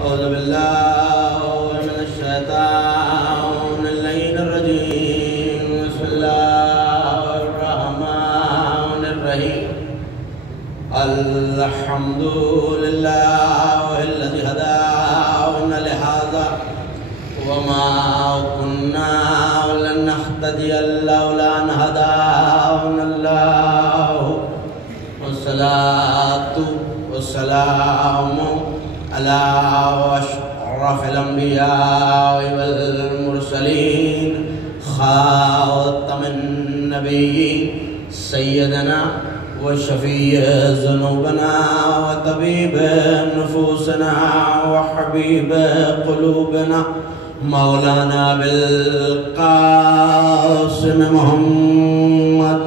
أعوذ بالله من الشيطان اللعين الرجيم. بسم الله الرحمن الرحيم. الحمد لله الذي هدانا لهذا وما كنا لنهتدي لولا أن هدانا الله. والصلاة والسلام على أشرف الأنبياء والمرسلين خاتم النبيين سيدنا وشفيع ذنوبنا وطبيب نفوسنا وحبيب قلوبنا مولانا بالقاسم محمد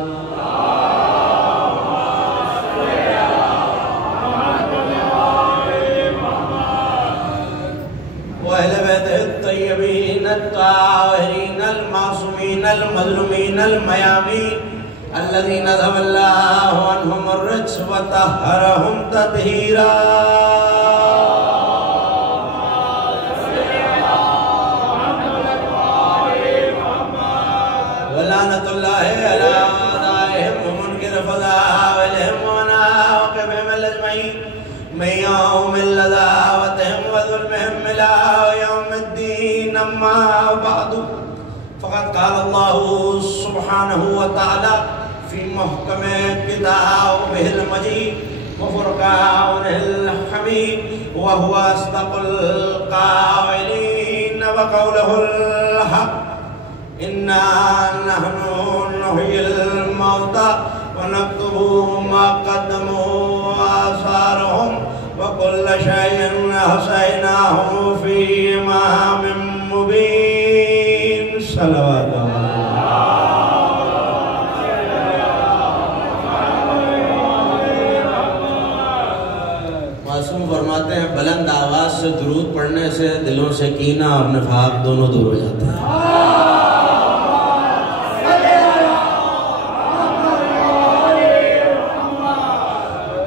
وأهل بيته الطيبين الطاهرين المعصومين المظلومين الميامين الذين ذهب الله عنهم الرجس وطهرهم تطهيرا. ولعنة الله على أعدائهم ومنكر فضائلهم وناقبهم الأجمعين من يوم لذاوتهم وظلمهم إلى يوم الدين. أما بعد فقد قال الله سبحانه وتعالى في محكم كتابه المجيد وفرقانه الحميد وهو أصدق القائلين وقوله الحق إنا نحن نحيي الموتى ونكتب ما قدموا وآثارهم وكل شيء أحصيناه في إمام مبين. صلوات معصوم فرماتے ہیں بلند آواز سے درود پڑھنے سے دلوں سے کینہ اور نفاق دونوں دور ہو جاتے ہیں.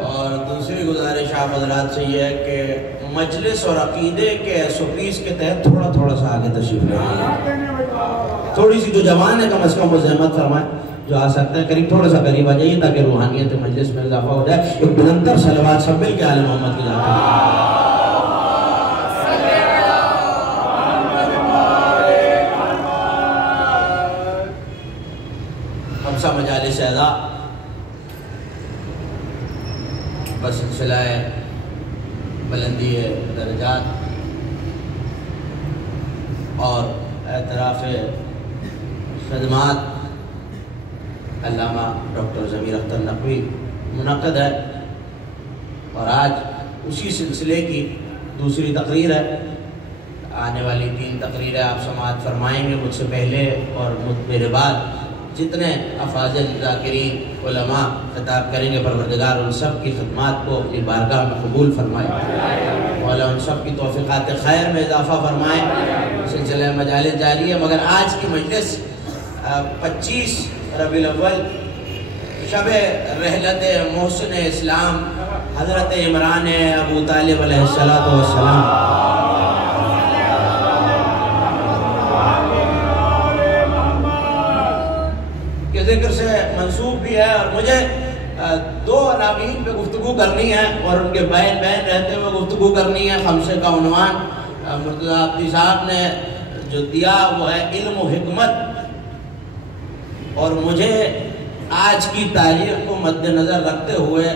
اور دوسری گزارش آپ حضرات سے یہ ہے کہ مجلس اور عقیدے کے SOPs کے تحت تھوڑا تھوڑا سا آگے تشریف لے آئیے. تھوڑی سی جو جوان ہے کم از کم وہ زحمت فرمائیں، جو آ سکتا ہے قریب تھوڑا سا قریب آ جائیے تاکہ روحانیت مجلس میں اضافہ ہو جائے. ایک بلندر صلوات سب مل کے آل محمد کی جاتا ہے. خمسہ مجالس اعضاء بس سلسلہ بلندی درجات اور اعتراف خدمات علامہ ڈاکٹر ضمیر اختر نقوی منعقد ہے، اور آج اسی سلسلے کی دوسری تقریر ہے. آنے والی 3 تقریریں آپ سماعت فرمائیں گے مجھ سے پہلے اور میرے بعد. جتنے افاضل ذاکرین علماء خطاب کریں گے پروردگار ان سب کی خدمات کو اپنی بارگاہ میں قبول فرمائے. مولا ان سب کی توفیقات خیر میں اضافہ فرمائے. سلسلہ مجالس جاری ہے، مگر آج کی مجلس 25 ربیع الاول شب رحلت محسن اسلام حضرت عمران ابو طالب علیہ السلام کے ذکر سے منسوب بھی ہے. اور مجھے 2 عناوین پہ گفتگو کرنی ہے اور ان کے بین رہتے ہوئے گفتگو کرنی ہے. خمسے کا عنوان مرتضی عابدی صاحب نے جو دیا وہ ہے علم و حکمت، اور مجھے آج کی تاریخ کو مد نظر رکھتے ہوئے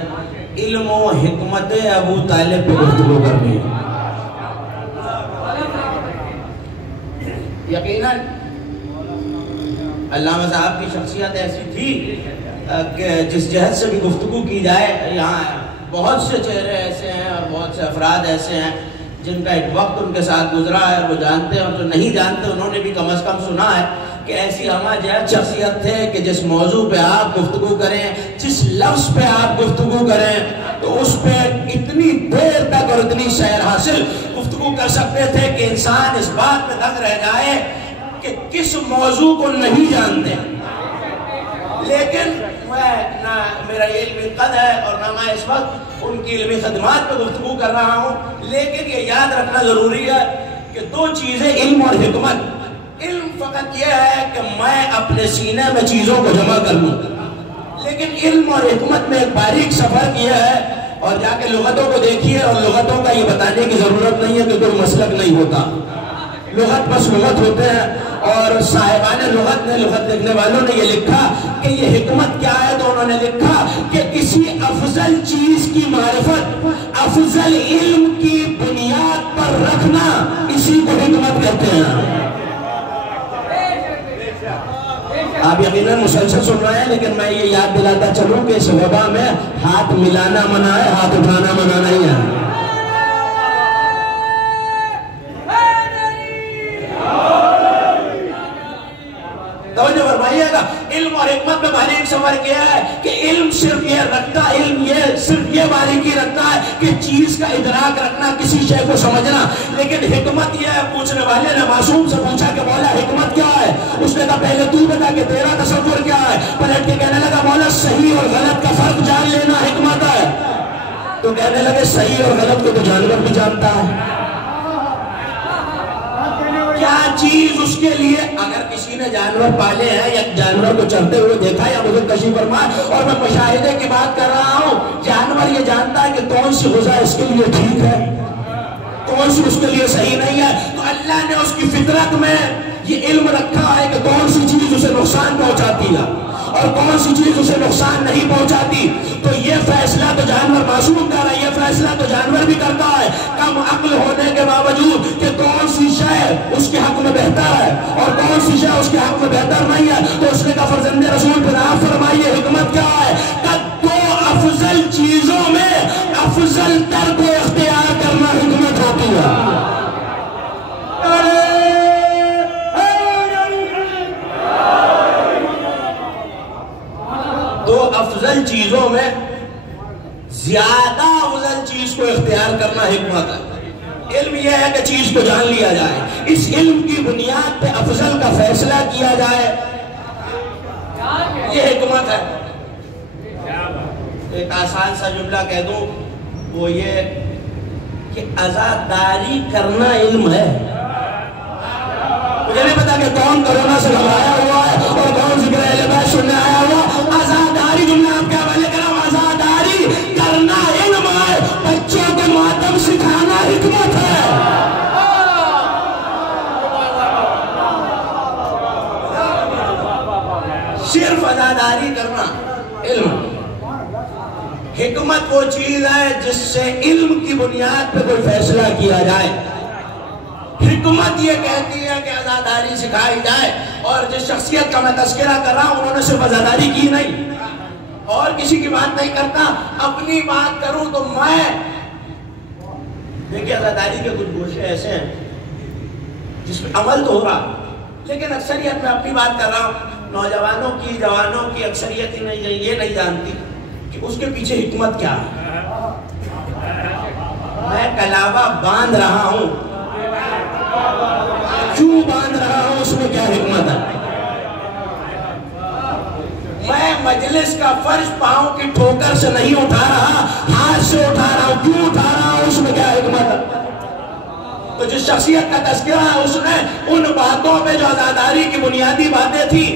علم و حکمت ابو طالب پہ گفتگو کرنی ہے. یقیناً علامہ صاحب کی شخصیت ایسی تھی کہ جس جہت سے بھی گفتگو کی جائے، یہاں بہت سے چہرے ایسے ہیں اور بہت سے افراد ایسے ہیں جن کا ایک وقت ان کے ساتھ گزرا ہے، وہ جانتے ہیں، اور جو نہیں جانتے انہوں نے بھی کم از کم سنا ہے کہ ایسی ہمہ جہت شخصیت تھے کہ جس موضوع پہ آپ گفتگو کریں، جس لفظ پہ آپ گفتگو کریں تو اس پہ اتنی دیر تک اور اتنی سیر حاصل گفتگو کر سکتے تھے کہ انسان اس بات پہ دنگ رہ جائے کہ کس موضوع کو نہیں جانتے. لیکن نہ میرا علم قد ہے اور نہ میں اس وقت ان کی علمی خدمات پہ گفتگو کر رہا ہوں، لیکن یہ یاد رکھنا ضروری ہے کہ دو چیزیں علم اور حکمت۔ علم فقط یہ ہے کہ میں اپنے سینے میں چیزوں کو جمع کر لوں، لیکن علم اور حکمت میں ایک باریک سفر کیا ہے، اور جا کے لغتوں کو دیکھیے، اور لغتوں کا یہ بتانے کی ضرورت نہیں ہے کہ کوئی مسلک نہیں ہوتا، لغت بس لغت ہوتے ہیں، اور صاحبان لغت نے، لغت لکھنے والوں نے یہ لکھا کہ یہ حکمت کیا ہے، تو انہوں نے لکھا کہ کسی افضل چیز کی معرفت افضل علم کی بنیاد پر رکھنا، اسی کو حکمت کہتے ہیں۔ آپ یقیناً مسلسل سن رہے ہیں، لیکن میں یہ یاد دلاتا چلوں کہ اس وبا میں ہاتھ ملانا منع ہے، ہاتھ اٹھانا منع نہیں ہے۔ توجہ فرمائیے گا، علم اور حکمت میں باریک سفر کیا ہے کہ علم صرف یہ رکھتا، علم یہ صرف یہ باریکی رکھتا ہے کہ چیز کا ادراک رکھنا، کسی شے کو سمجھنا، لیکن حکمت یہ ہے، پوچھنے والے نے معصوم سے پوچھا کہ مولا حکمت کیا ہے؟ اس نے کہا پہلے تو بتا کہ تیرا تصور کیا ہے؟ پلٹ کے کہنے لگا مولا صحیح اور غلط کا فرق جان لینا حکمت ہے۔ تو کہنے لگے صحیح اور غلط کو تو جانور بھی جانتا ہے، کیا چیز اس کے لیے، اگر کسی نے جانور پالے ہیں یا جانور کو چرتے ہوئے دیکھا یا مجھے کشی فرمائے، اور میں مشاہدے کی بات کر رہا ہوں، جانور یہ جانتا ہے کہ کون سی غذا اس کے لیے ٹھیک ہے، کون سی اس کے لیے صحیح نہیں ہے۔ تو اللہ نے اس کی فطرت میں یہ علم رکھا ہے کہ کون سی چیز اسے نقصان پہنچاتی ہے اور کون سی چیز اسے نقصان نہیں پہنچاتی۔ تو یہ فیصلہ تو جانور معصوم کر رہا ہے، یہ فیصلہ تو جانور بھی کرتا ہے، کم عقل ہونے کے باوجود، کہ کون سی شے اس کے حق میں بہتر ہے اور کون سی شے اس کے حق میں بہتر نہیں ہے۔ تو اس نے کہا فرزند رسول پھر آپ فرمائیے حکمت کیا ہے؟ کہ دو افضل چیزوں میں افضل تر کو اختیار کرنا حکمت ہوتی ہے۔ دو افضل چیزوں میں زیادہ افضل چیز کو اختیار کرنا حکمت ہے۔ علم یہ ہے کہ چیز کو جان لیا جائے، اس علم کی بنیاد پہ افضل کا فیصلہ کیا جائے، یہ حکمت ہے۔ ایک آسان سا جملہ کہہ دوں، وہ یہ کہ عزاداری کرنا علم ہے۔ مجھے نہیں پتا کہ کون کرونا سے گھبرایا ہوا ہے اور کون ذکر اہل بیت سننے آیا ہوا۔ عزاداری جملہ آپ کے حوالے کرام، عزاداری کرنا علم ہے، بچوں کو ماتم سکھانا حکمت ہے۔ صرف عزاداری کرنا علم۔ حکمت وہ چیز ہے جس سے علم کی بنیاد پہ کوئی فیصلہ کیا جائے۔ حکمت یہ کہتی ہے کہ عزاداری سکھائی جائے، اور جس شخصیت کا میں تذکرہ کر رہا ہوں انہوں نے صرف عزاداری کی نہیں، اور کسی کی بات نہیں کرتا، اپنی بات کروں تو میں دیکھیں عزاداری کے کچھ گوشے ایسے ہیں جس میں عمل تو ہو رہا، لیکن اکثریت میں اپنی بات کر رہا ہوں، نوجوانوں کی، جوانوں کی اکثریت ہی نہیں، یہ نہیں جانتی کہ اس کے پیچھے حکمت کیا ہے۔ میں کلابہ باندھ رہا ہوں، کیوں باندھ رہا ہوں، اس میں کیا حکمت ہے۔ میں مجلس کا فرش پاؤں کی ٹھوکر سے نہیں اٹھا رہا، ہاتھ سے اٹھا رہا ہوں، کیوں اٹھا رہا ہوں، اس میں کیا حکمت ہے۔ تو جس شخصیت کا تذکرہ ہے اس نے ان باتوں پہ جو عزاداری کی بنیادی باتیں تھی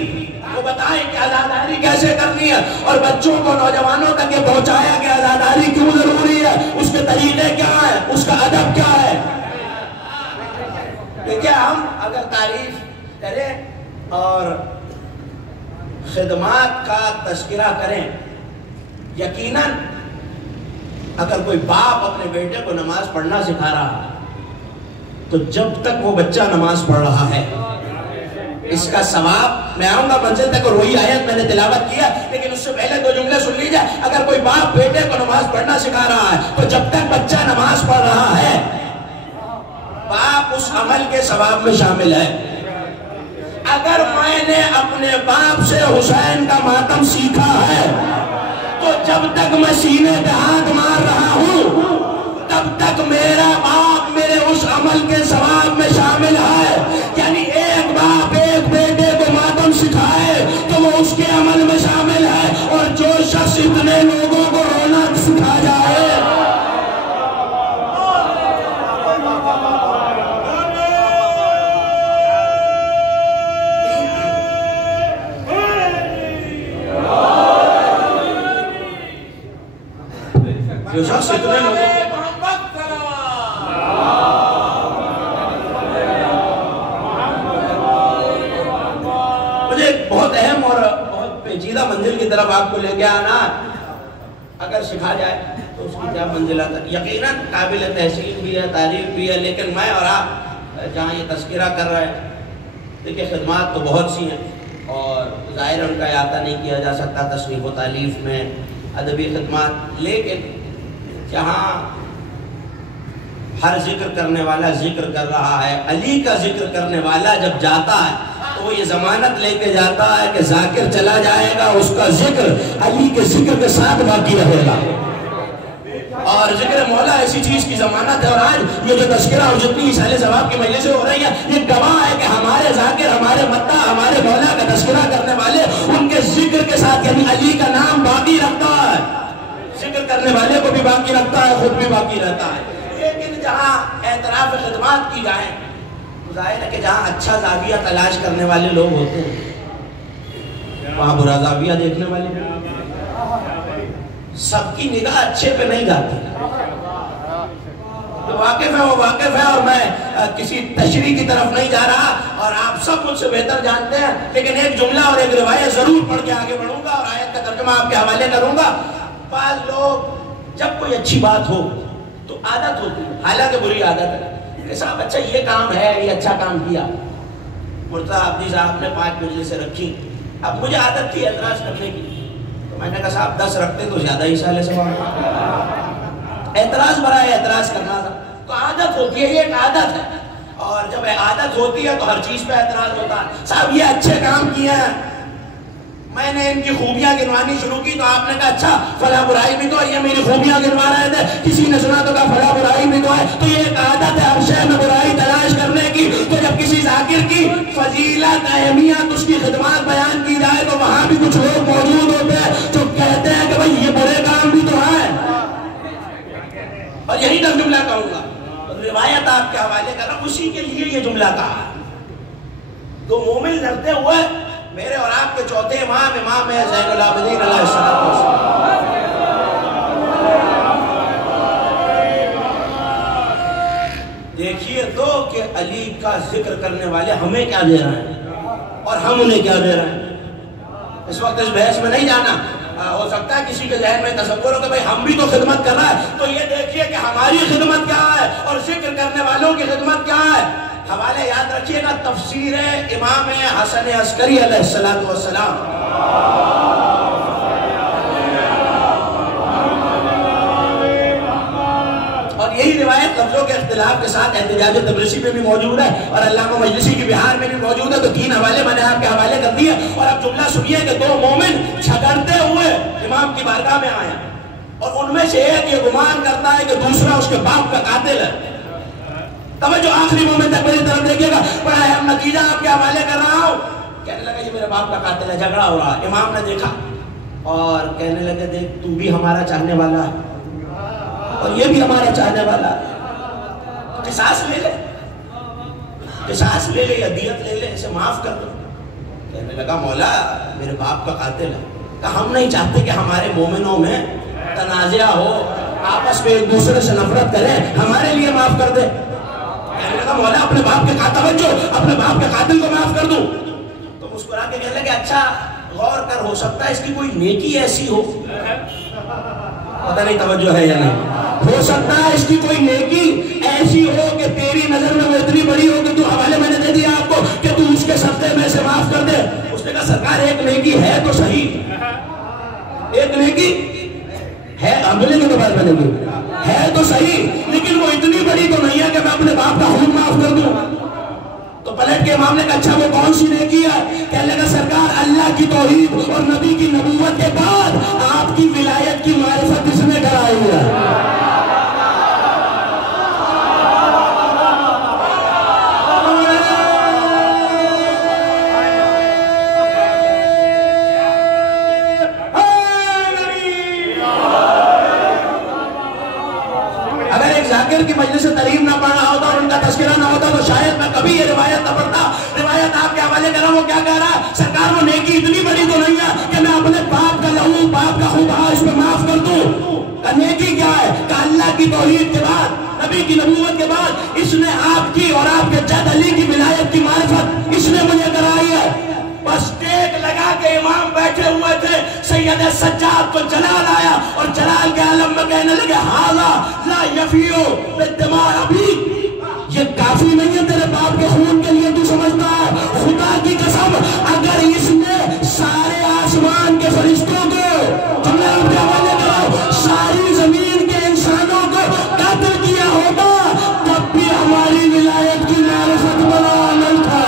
وہ بتائیں کہ عزاداری کیسے کرنی ہے، اور بچوں کو، نوجوانوں تک یہ پہنچایا کہ عزاداری کیوں ضروری ہے، اس کے طریقے کیا ہے، اس کا ادب کیا ہے۔ دیکھیں ہم اگر تعریف کریں اور خدمات کا تذکرہ کریں، یقیناً اگر کوئی باپ اپنے بیٹے کو نماز پڑھنا سکھا رہا ہے تو جب تک وہ بچہ نماز پڑھ رہا ہے اس کا ثواب، میں آؤں گا منزل تک اور وہی آیت میں نے تلاوت کیا، لیکن اس سے پہلے دو جملے سن لیجئے۔ اگر کوئی باپ بیٹے کو نماز پڑھنا سکھا رہا ہے تو جب تک بچہ نماز پڑھ رہا ہے باپ اس عمل کے ثواب میں شامل ہے۔ اگر میں نے اپنے باپ سے حسین کا ماتم سیکھا ہے تو جب تک میں سینے پہ ہاتھ مار رہا ہوں تب تک میرا باپ میرے اس عمل کے ثواب میں شامل ہے۔ یعنی ایک باپ ایک بیٹے کو ماتم سکھائے تو وہ اس کے عمل میں شامل ہے، اور جو شخص اتنے لوگوں کو رونا سکھا جائے جو شخص اتنے لوگوں مجھے ایک بہت اہم اور بہت پیچیدہ منزل کی طرف آپ کو لے کے آنا اگر سکھا جائے تو اس کی کیا منزل آتا ہے. یقیناً قابل تحسین بھی ہے، تعریف بھی ہے، لیکن میں اور آپ جہاں یہ تذکرہ کر رہے ہیں، دیکھیں خدمات تو بہت سی ہیں اور ظاہر ان کا احاطہ نہیں کیا جا سکتا تصنیف و تالیف میں، ادبی خدمات، لیکن جہاں ہر ذکر کرنے والا ذکر کر رہا ہے، علی کا ذکر کرنے والا جب جاتا ہے تو وہ یہ ضمانت لے کے جاتا ہے کہ ذاکر چلا جائے گا، اس کا ذکر علی کے ذکر کے ساتھ باقی رہے گا. اور ذکر مولا ایسی چیز کی ضمانت ہے. اور آج یہ جو تذکرہ اور جتنی سال ثواب کی مجلسیں ہو رہی ہیں، یہ گواہ ہے کہ ہمارے ذاکر، ہمارے مداح، ہمارے مولا کا تذکرہ کرنے والے ان کے ذکر کے ساتھ یعنی علی کا نام باقی رکھتا ہے، ذکر کرنے والے کو بھی باقی رکھتا ہے، خود بھی باقی رہتا ہے. لیکن جہاں اعتراف خدمات کی جائیں، ظاہر ہے کہ جہاں اچھا زاویہ تلاش کرنے والے لوگ ہوتے ہیں وہاں برا زاویہ دیکھنے والے بھی. سب کی نگاہ اچھے پہ نہیں جاتی. جو واقف ہے وہ واقف ہے، اور میں کسی تشریح کی طرف نہیں جا رہا اور آپ سب مجھ سے بہتر جانتے ہیں. لیکن ایک جملہ اور ایک روایت ضرور پڑھ کے آگے بڑھوں گا اور آیت کا ترجمہ آپ کے حوالے کروں گا. بعض لوگ جب کوئی اچھی بات ہو تو عادت ہوتی ہے، حالانکہ بری عادت ہے کہ صاحب اچھا یہ کام ہے، یہ اچھا کام کیا. مرتضیٰ عابدی صاحب نے 5 مجلسیں رکھی. اب مجھے عادت تھی اعتراض کرنے کی، تو میں نے کہا صاحب 10 رکھتے تو زیادہ ہی سالے سے اعتراض برائے اعتراض کرنا تھا. تو عادت ہوتی ہے، یہ ایک عادت ہے، اور جب عادت ہوتی ہے تو ہر چیز پہ اعتراض ہوتا ہے. صاحب یہ اچھے کام کیے ہیں، میں نے ان کی خوبیاں گنوانی شروع کی تو آپ نے کہا اچھا فلاں برائی بھی تو ہے، یہ میری خوبیاں گنوا رہے تھے. کسی نے سنا تو کہا فلاں برائی بھی تو ہے. تو یہ ایک عادت ہے ہر شے میں برائی تلاش کرنے کی. تو جب کسی ذاکر کی فضیلت، اہمیت، اس کی خدمات بیان کی جائے تو وہاں بھی کچھ لوگ موجود ہوتے ہیں جو کہتے ہیں کہ بھائی یہ برے کام بھی تو ہے. اور یہی تک جملہ کہوں گا، روایت آپ کے حوالے کر رہا ہوں، اسی کے لیے یہ جملہ کہا. تو مومن لڑتے ہوئے میرے اور آپ کے چوتھے امام ہے زین العابدین علیہ السلام. دیکھیے تو کہ علی کا ذکر کرنے والے ہمیں کیا دے رہے ہیں اور ہم انہیں کیا دے رہے ہیں. اس وقت اس بحث میں نہیں جانا. ہو سکتا ہے کسی کے ذہن میں تصور ہو کہ بھئی ہم بھی تو خدمت کر رہا ہے، تو یہ دیکھیے کہ ہماری خدمت کیا ہے اور ذکر کرنے والوں کی خدمت کیا ہے. حوالے یاد رکھیے گا، تفسیر امام حسن عسکری علیہ السلام. اور یہی روایت لفظوں کے اختلاف کے ساتھ احتجاج تبریسی میں بھی موجود ہے اور علامہ مجلسی کی بہار میں بھی موجود ہے. تو 3 حوالے میں نے آپ کے حوالے کر دیے. اور اب جملہ سنیے کہ 2 مومن جھگڑتے ہوئے امام کی بارگاہ میں آئے اور ان میں سے ایک یہ گمان کرتا ہے کہ دوسرا اس کے باپ کا قاتل ہے. توجہ آخری مومن تک میری طرف دیکھیے گا. بڑا اہم نتیجہ آپ کے حوالے کر رہا ہوں. کہنے لگا یہ میرے باپ کا قاتل ہے، جھگڑا ہو رہا ہے. امام نے دیکھا اور کہنے لگے دیکھ تو بھی ہمارا چاہنے والا ہے اور یہ بھی ہمارا چاہنے والا ہے، قصاص لے لے، قصاص لے لے یا دیت لے لے، اسے معاف کر دو. کہنے لگا مولا میرے باپ کا قاتل ہے. کہا ہم نہیں چاہتے کہ ہمارے مومنوں میں تنازعہ ہو، آپس میں ایک دوسرے سے نفرت کریں، ہمارے لیے معاف کر دے. کہنے لگا مولا اپنے باپ کے قاتل جو اپنے باپ کے قاتل کو معاف کر دوں. تو مسکرا کے کہنے لگے اچھا غور کر، ہو سکتا ہے اس کی کوئی نیکی ایسی ہو. پتہ نہیں توجہ ہے یا نہیں. ہو سکتا ہے اس کی کوئی نیکی ایسی ہو کہ تیری نظر میں وہ اتنی بڑی ہو کہ تو حوالے میں نے دے دیا آپ کو کہ تو اس کے صدقے میں سے معاف کر دے. اس نے کہا سرکار ایک نیکی ہے تو صحیح، ایک نیکی ہے، عملے کے بعد میں نے ہے تو صحیح، لیکن وہ اتنی بڑی تو نہیں ہے کہ میں اپنے باپ کا خون معاف کر دوں. تو پلٹ کے امام نے کہا اچھا وہ کون سی نیکی ہے؟ کہنے لگا سرکار اللہ کی توحید اور نبی کی نبوت کے بعد آپ کی ولایت کی معرفت اس نے کرائی ہے. کی مجلس تریم نہ پڑھنا ہوتا اور ان کا تذکرہ نہ ہوتا تو شاید میں کبھی یہ روایت نہ پڑھتا. روایت آپ کے حوالے کر رہا ہوں. وہ کیا کہہ رہا ہے؟ سرکار وہ نیکی اتنی بڑی تو نہیں ہے کہ میں اپنے باپ کا لہو، باپ کا خون اس پہ معاف کر دوں. نیکی کیا ہے؟ اللہ کی توحید کے بعد، نبی کی نبوت کے بعد اس نے آپ کی اور آپ کے جد علی کی ولایت کی معرفت اس نے مجھے کرائی ہے۔ بس ٹیک لگا کے امام بیٹھے ہوئے تھے، سید سجاد کو جلال آیا اور جلال کے عالم میں کہنے لگے ھذا لا یفیو بالدماء ابی، یہ کافی نہیں ہے تیرے باپ کے خون کے لیے، تو سمجھتا ہے؟ خدا کی قسم اگر اس نے سارے آسمان کے فرشتوں کو، جملہ آپ کے حوالے کرو، ساری زمین کے انسانوں کو قتل کیا ہوتا تب بھی ہماری ولایت کی معرفت بنا نہیں تھا۔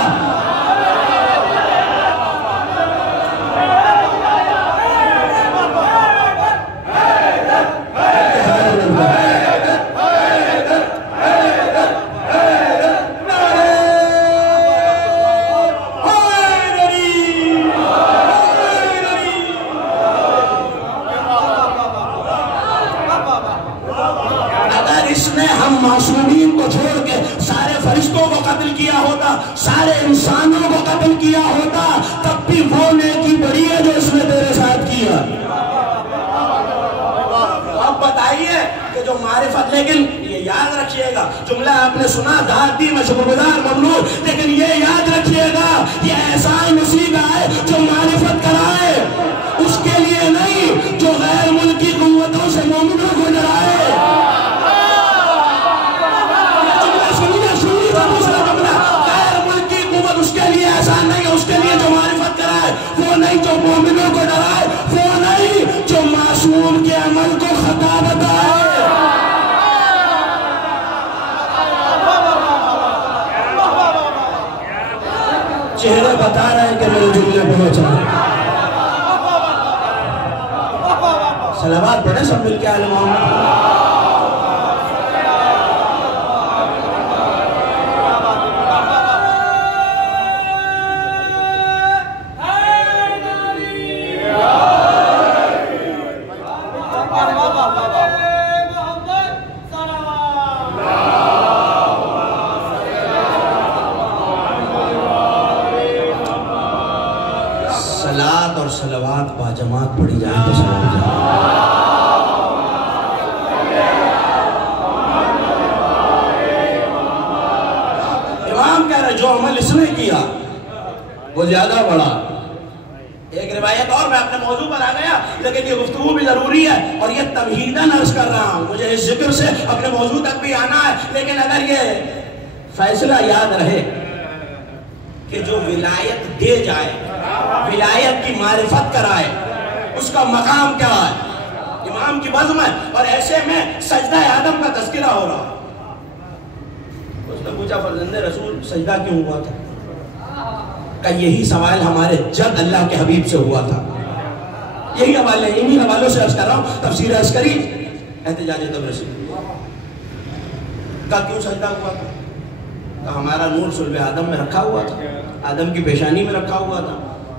معصومین کو چھوڑ کے سارے فرشتوں کو قتل کیا ہوتا، سارے انسانوں کو قتل کیا ہوتا، تب بھی وہ نیکی بڑی ہے جو اس نے تیرے ساتھ کیا۔ اب بتائیے کہ جو معرفت، لیکن یہ یاد رکھیے گا، جملہ آپ نے سنا دھاتی میں شکرگزار ممنون، لیکن یہ یاد رکھیے گا یہ احسان اسی کا ہے جو معرفت کرائے، اس کے لیے نہیں جو غیر ملکی قوتوں سے مومنوں کو ڈرائے۔ نہیں جو مومنوں کو ڈرائے، وہ نہیں جو معصوم کے عمل کو خطا بتائے۔ چہرے بتا رہے ہیں کہ میرے جملے پہنچ رہے ہیں۔ صلوات پڑھیں سب مل کے آل محمد۔ اور صلوات باجماعت پڑھی جائیں تو سلام جائیں۔ امام کہہ رہے جو عمل اس نے کیا وہ زیادہ بڑا۔ ایک روایت اور، میں اپنے موضوع پر آ گیا لیکن یہ گفتگو بھی ضروری ہے اور یہ تمہیداً عرض کر رہا ہوں، مجھے اس ذکر سے اپنے موضوع تک بھی آنا ہے، لیکن اگر یہ فیصلہ یاد رہے کہ جو ولایت دے جائے، ولایت کی معرفت کرائے، اس کا مقام کیا ہے؟ امام کی بزم ہے اور ایسے میں سجدہ آدم کا تذکرہ ہو رہا۔ اس نے پوچھا فرزند رسول سجدہ کیوں ہوا تھا؟ کہ یہی سوال ہمارے جد اللہ کے حبیب سے ہوا تھا۔ یہی حوالے، انہی حوالوں سے عرض کر رہا ہوں۔ تفسیر عسکری احتجاج تبرسی کا کیوں سجدہ ہوا تھا؟ کہ ہمارا نور صلب آدم میں رکھا ہوا تھا، آدم کی پیشانی میں رکھا ہوا تھا،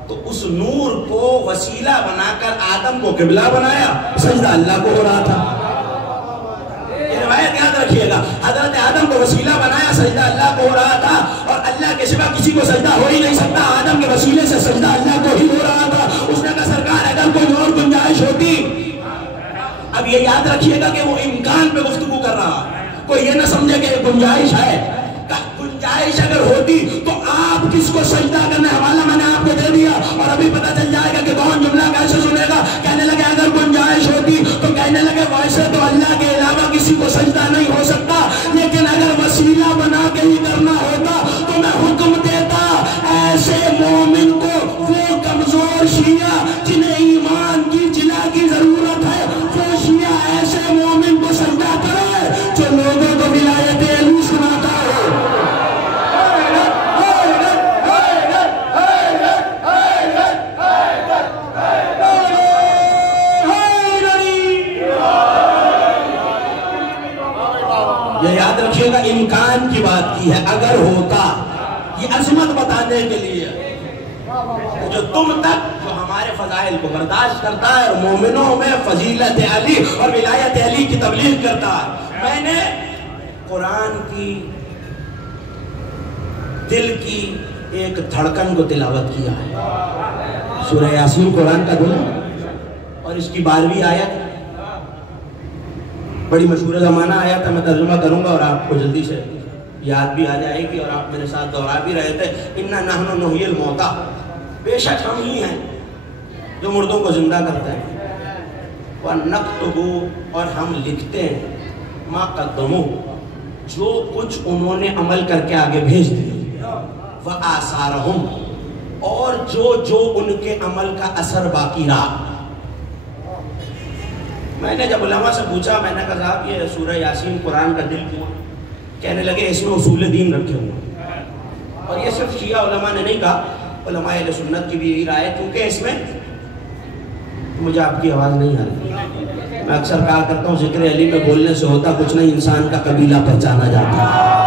تو اس نور کو وسیلہ بنا کر آدم کو قبلہ بنایا، سجدہ اللہ کو ہو رہا تھا۔ یہ روایت یاد رکھیے گا، حضرت آدم کو وسیلہ بنایا، سجدہ اللہ کو ہو رہا تھا، اور اللہ کے سوا کسی کو سجدہ ہو ہی نہیں سکتا، آدم کے وسیلے سے سجدہ اللہ کو ہی ہو رہا تھا۔ اس نے کہا سرکار اگر کوئی اور گنجائش ہوتی، اب یہ یاد رکھیے گا کہ وہ امکان پہ گفتگو کر رہا، کوئی یہ نہ سمجھے کہ گنجائش ہے، گنجائش اگر ہوتی تو آپ کس کو سجدہ کرنے، حوالہ میں نے آپ کو دے دیا اور ابھی پتہ چل جائے گا کہ کون جملہ کیسے سنے گا۔ کہنے لگے اگر گنجائش ہوتی تو کہنے لگے ویسے تو اللہ کے علاوہ کسی کو سجدہ نہیں ہو سکتا، لیکن اگر وسیلہ بنا کے ہی کرنا ہوتا تو میں حکم دیتا ایسے مومن کو، وہ کمزور شیعہ جنہیں ایمان کی جلا کی ضرورت ہے، وہ شیعہ ایسے مومن کو سجدہ کرے جو لوگوں کو ولایت علی سناتا ہے۔ یہ یاد رکھیے گا امکان کی بات کی ہے، اگر ہوتا، یہ عظمت بتانے کے لیے جو تم تک جو ہمارے فضائل کو برداشت کرتا ہے اور مومنوں میں فضیلت علی اور ولایت علی کی تبلیغ کرتا ہے۔ میں نے قرآن کی دل کی ایک دھڑکن کو تلاوت کیا ہے، سورہ یاسین قرآن کا دل ہے اور اس کی 12ویں آیت بڑی مشہور زمانہ آیا تھا، میں ترجمہ کروں گا اور آپ کو جلدی سے یاد بھی آ جائے گی اور آپ میرے ساتھ دوہرا بھی رہے تھے. اِنَّا نَحْنُ نُحْيِي الْمَوْتَىٰ، بے شک ہم ہی ہیں جو مردوں کو زندہ کرتے ہیں. وَنَكْتُبُ، اور ہم لکھتے ہیں، مَا قَدَّمُوا، جو کچھ انہوں نے عمل کر کے آگے بھیج دیا، وَآثَارَهُمْ، اور جو ان کے عمل کا اثر باقی رہا. میں نے جب علماء سے پوچھا، میں نے کہا صاحب یہ سورہ یاسین قرآن کا دل کیوں؟ کہنے لگے اس میں اصول دین رکھے ہوئے. اور یہ صرف شیعہ علماء نے نہیں کہا، علماء اہل سنت کی بھی یہی رائے ہے، کیونکہ اس میں مجھے آپ کی آواز نہیں آ رہی. میں اکثر کہا کرتا ہوں ذکر علی میں بولنے سے ہوتا کچھ نہیں، انسان کا قبیلہ پہچانا جاتا ہے.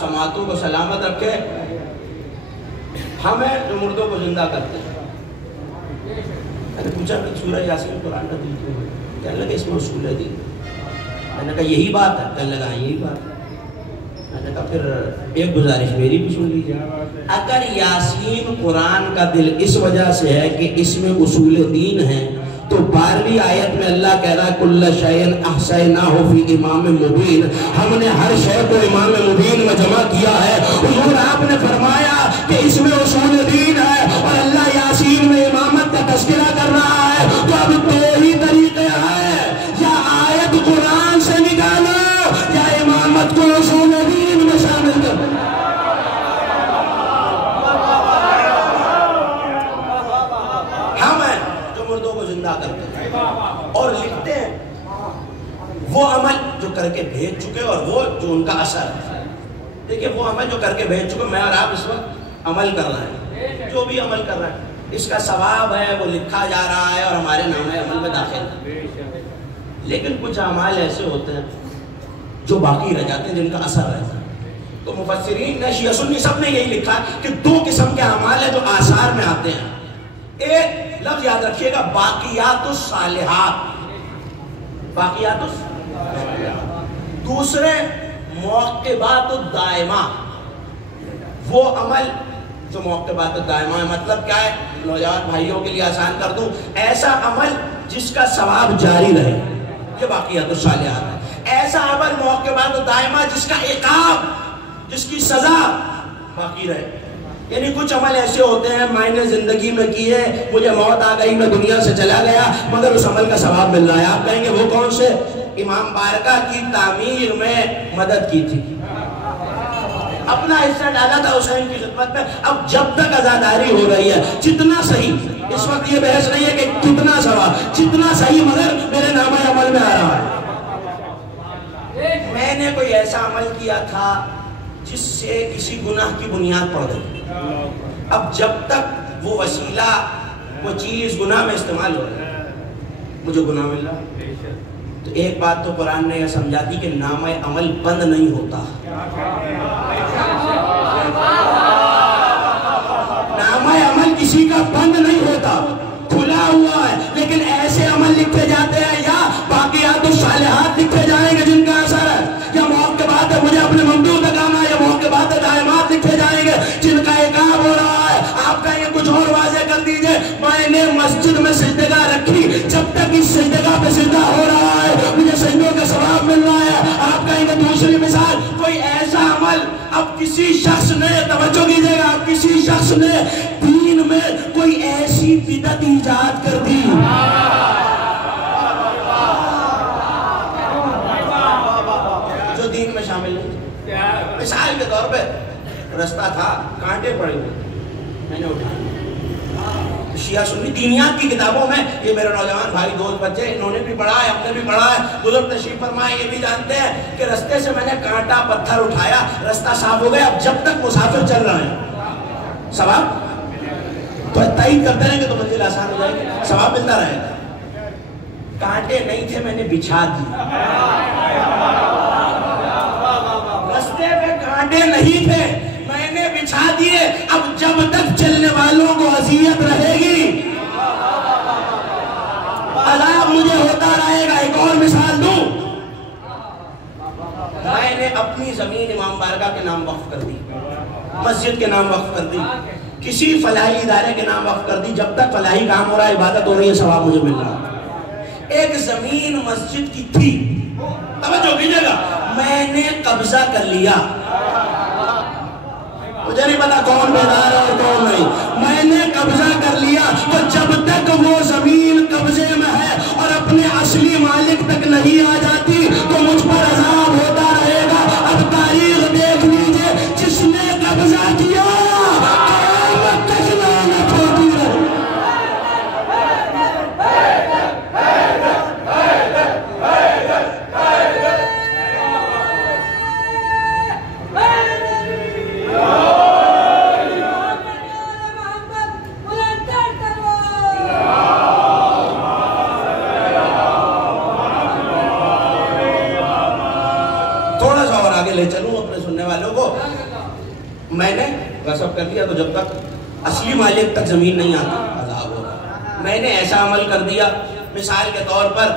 سماعتوں کو سلامت رکھے. ہمیں جو مردوں کو زندہ کرتے ہیں. میں نے پوچھا کہ سورہ یاسین قرآن کا دل کیوں ہے؟ کہنے لگے اس میں اصول دین. میں نے کہا یہی بات ہے؟ کہنے لگا یہی بات ہے. میں نے کہا پھر ایک گزارش میری بھی سن لیجیے. اگر یاسین قرآن کا دل اس وجہ سے ہے کہ اس میں اصول دین ہے، تو 12ویں آیت میں اللہ کہہ رہا ہے کل شیء احصیناہ فی امام مبین، ہم نے ہر شے کو امام مبین میں جمع کیا ہے. حضور آپ نے فرمایا کہ اس میں اصول دین ہے اور اللہ یاسین میں امامت کا تذکرہ کر رہا ہے. تو اب دو ہی طریقے ہیں، یا آیت قرآن سے نکالو یا امامت کو اصول دین میں شامل کرو. کرتے ہیں اور لکھتے ہیں وہ عمل جو کر کے بھیج چکے اور وہ جو ان کا اثر ہے. دیکھیں وہ عمل جو کر کے بھیج چکے، میں اور آپ اس وقت عمل کر رہے ہیں، جو بھی عمل کر رہے ہیں اس کا ثواب ہے وہ لکھا جا رہا ہے اور ہمارے نامہ عمل میں داخل ہے. لیکن کچھ اعمال ایسے ہوتے ہیں جو باقی رہ جاتے ہیں، جن کا اثر رہتا ہے. تو مفسرین نے شیعہ سنی سب نے یہی لکھا کہ 2 قسم کے اعمال ہیں جو آثار میں آتے ہیں. ایک لفظ یاد رکھیے گا، باقیات الصالحات، باقیات الصالحات. دوسرے موقبات الدائمہ، وہ عمل جو موقبات الدائمہ ہے. مطلب کیا ہے؟ نوجوان بھائیوں کے لیے آسان کر دوں، ایسا عمل جس کا ثواب جاری رہے، یہ باقیات الصالحات ہے. ایسا عمل موقبات الدائمہ جس کا عقاب، جس کی سزا باقی رہے. یعنی کچھ عمل ایسے ہوتے ہیں میں نے زندگی میں کیے، مجھے موت آ گئی، میں دنیا سے چلا گیا، مگر اس عمل کا ثواب مل رہا ہے. آپ کہیں گے وہ کون سے؟ امام بارگاہ کی تعمیر میں مدد کی تھی، اپنا حصہ ڈالا تھا حسین کی خدمت میں. اب جب تک عزاداری ہو رہی ہے، جتنا صحیح، اس وقت یہ بحث نہیں ہے کہ کتنا ثواب، جتنا صحیح مگر میرے نامہ عمل میں آ رہا ہے. میں نے کوئی ایسا عمل کیا تھا جس سے کسی گناہ کی بنیاد پڑ گئی، اب جب تک وہ وسیلہ، وہ چیز گناہ میں استعمال ہو رہی ہے، مجھے گناہ مل رہا. تو ایک بات تو قرآن نے یہ سمجھا دی کہ نامہ عمل بند نہیں ہوتا. نامہ عمل کسی کا بند نہیں ہوتا، کھلا ہوا ہے. لیکن ایسے عمل لکھے جاتے ہیں یا باقیات الصالحات لکھے جائیں گے جن کا اثر ہے، یا موقبات ہے مجھے اپنے ممدوح تک آنا، یا موقبات دائمات لکھے جائیں گے جن کا عقاب ہو رہا ہے. آپ کہیں گے کچھ اور واضح کر دیجئے. میں نے مسجد میں سجدگاہ رکھی، جب تک اس سجدگاہ پہ سجدہ ہو رہا ہے مجھے سجدوں کا ثواب مل رہا ہے. آپ کہیں گے دوسری مثال، کوئی ایسا عمل، اب کسی شخص نے، توجہ کیجئے گا، اب کسی شخص نے دین میں کوئی ایسی بدعت ایجاد کر دی، جو دین میں شامل نہیں. مثال کے طور پہ رستہ تھا، کانٹے پڑے ہوئے، میں نے اٹھایا. شیعہ سنی دینیات کی کتابوں میں، یہ میرے نوجوان بھائی دوست بچے انہوں نے بھی پڑھا ہے، ہم نے بھی پڑھا ہے، بزرگ تشریف فرمائے یہ بھی جانتے ہیں کہ رستے سے میں نے کانٹا پتھر اٹھایا، رستہ صاف ہو گیا. اب جب تک مسافر چل رہے ہیں ثواب تو تائید کرتے رہیں گے تو منزل آسان ہو جائے گی، ثواب ملتا رہے گا. کانٹے نہیں تھے، میں نے بچھا دی. رستے پہ کانٹے نہیں تھے، میں نے بچھا دیے. اب جب تک چلنے والوں کو اذیت رہے گی عذاب مجھے ہوتا رہے گا. ایک اور مثال نے اپنی زمین امام بارگاہ کے نام وقف کر دی، مسجد کے نام وقف کر دی، کسی فلاحی ادارے کے نام وقف کر دی، جب تک فلاحی کام ہو رہا ہے، عبادت ہو رہی ہے، ثواب مجھے مل رہا ہے۔ ایک زمین مسجد کی تھی، توجہ کیجئے گا، میں نے قبضہ کر لیا، مجھے نہیں پتا کون بیدار ہے اور کون نہیں، میں نے قبضہ کر لیا، تو جب تک وہ زمین قبضے میں ہے اور اپنے اصلی مالک تک نہیں آ جاتی تو مجھ پر عذاب ہوتا رہے گا۔ اب تاریخ دیکھ لیجئے، جس نے قبضہ کیا قیامت تک لعنت ہوتی رہے۔ لے چلوں اپنے سننے والوں کو، میں نے غصب کر دیا تو جب تک اصلی مالک تک زمین نہیں آتی عذاب ہوگا۔ میں نے ایسا عمل کر دیا، مثال کے طور پر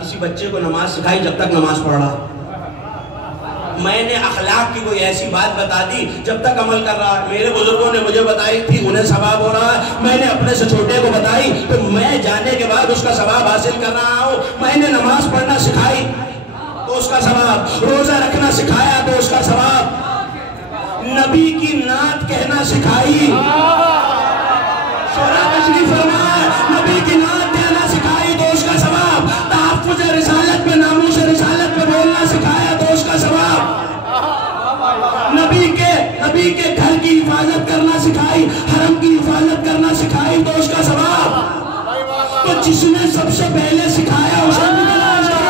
کسی بچے کو نماز سکھائی جب تک نماز پڑھ رہا، میں نے اخلاق کی کوئی ایسی بات بتا دی جب تک عمل کر رہا، میرے بزرگوں نے مجھے بتائی تھی انہیں ثواب ہو رہا ہے، میں نے اپنے سے چھوٹے کو بتائی تو میں جانے کے بعد اس کا ثواب حاصل کر رہا ہوں۔ میں نے نماز پڑھنا سکھائی تو اس کا ثواب، روزہ رکھنا سکھایا تو اس کا ثواب، نبی کی نعت کہنا سکھائی، شورا تشریف فرمائے، نبی کی نعت کہنا سکھائی تو اس کا ثواب، تحفظ رسالت پہ، ناموس رسالت پہ بولنا سکھایا تو اس کا ثواب، نبی کے گھر کی حفاظت کرنا سکھائی، حرم کی حفاظت کرنا سکھائی تو اس کا ثواب۔ تو جس نے سب سے پہلے سکھایا اسے بھی تلاش کرو،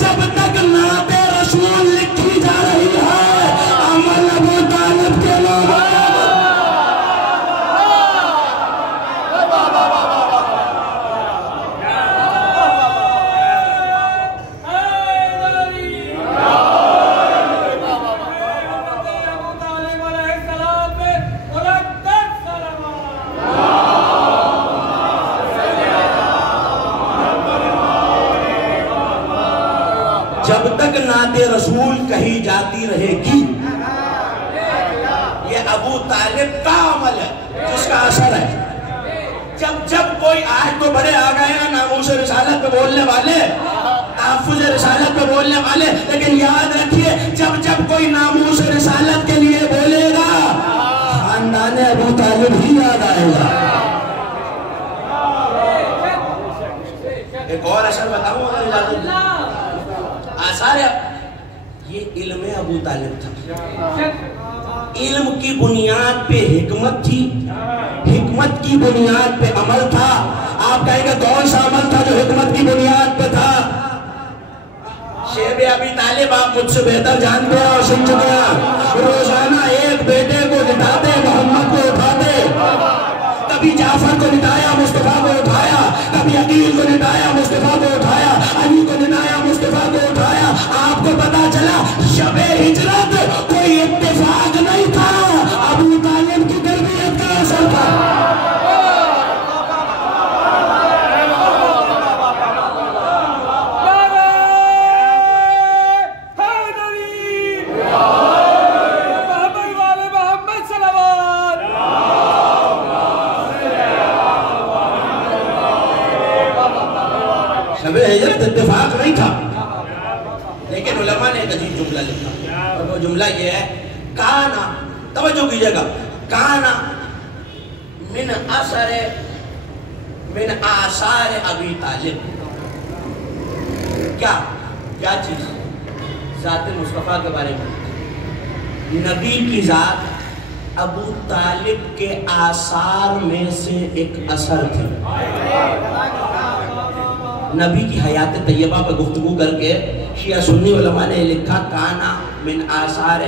جب تک نعت رسول لکھی جا رہی ہے عمل ابو طالب کے لوگ۔ جب تک نعت رسول کہی جاتی رہے گی، یہ ابو طالب کا عمل ہے جس کا اثر ہے۔ جب کوئی آج تو بڑے آ گئے ہیں ناموس رسالت پہ بولنے والے، تحفظ رسالت پہ بولنے والے، لیکن یاد رکھیے جب کوئی ناموس رسالت کے لیے بولے گا خاندان ابو طالب ہی یاد آئے گا۔ ایک اور اثر بتاؤں اگر اجازت دیں، آثار یہ علم ابو طالب تھا، علم کی بنیاد پہ حکمت تھی، حکمت کی بنیاد پہ عمل تھا۔ آپ کہیں گے کون سا عمل تھا جو حکمت کی بنیاد پہ تھا؟ شیب ابی طالب آپ مجھ سے بہتر جانتے ہیں اور سن چکے ہیں، روزانہ ایک بیٹے کو لٹاتے، محمد کو اٹھاتے، کبھی جعفر کو لٹایا، مصطفیٰ کو اٹھایا، کبھی عقیل کو لٹایا، مصطفیٰ کو اٹھایا، علی کو لٹایا، مصطفیٰ کو اٹھایا۔ آپ کو پتا چلا شب ہجرت کوئی اتفاق نہیں تھا، ابو طالب کی تربیت کا اثر تھا۔ شب ہجرت اتفاق نہیں تھا، لیکن علماء نے ایک عجیب جملہ لکھا، اور وہ جملہ یہ ہے، کانا، توجہ کیجئے گا، کانا من آثار ابی طالب، کیا چیز؟ ذات مصطفیٰ کے بارے میں، نبی کی ذات ابو طالب کے آثار میں سے ایک اثر تھی۔ نبی کی حیات طیبہ پہ گفتگو کر کے شیعہ سنی علماء نے لکھا، کانا من آثار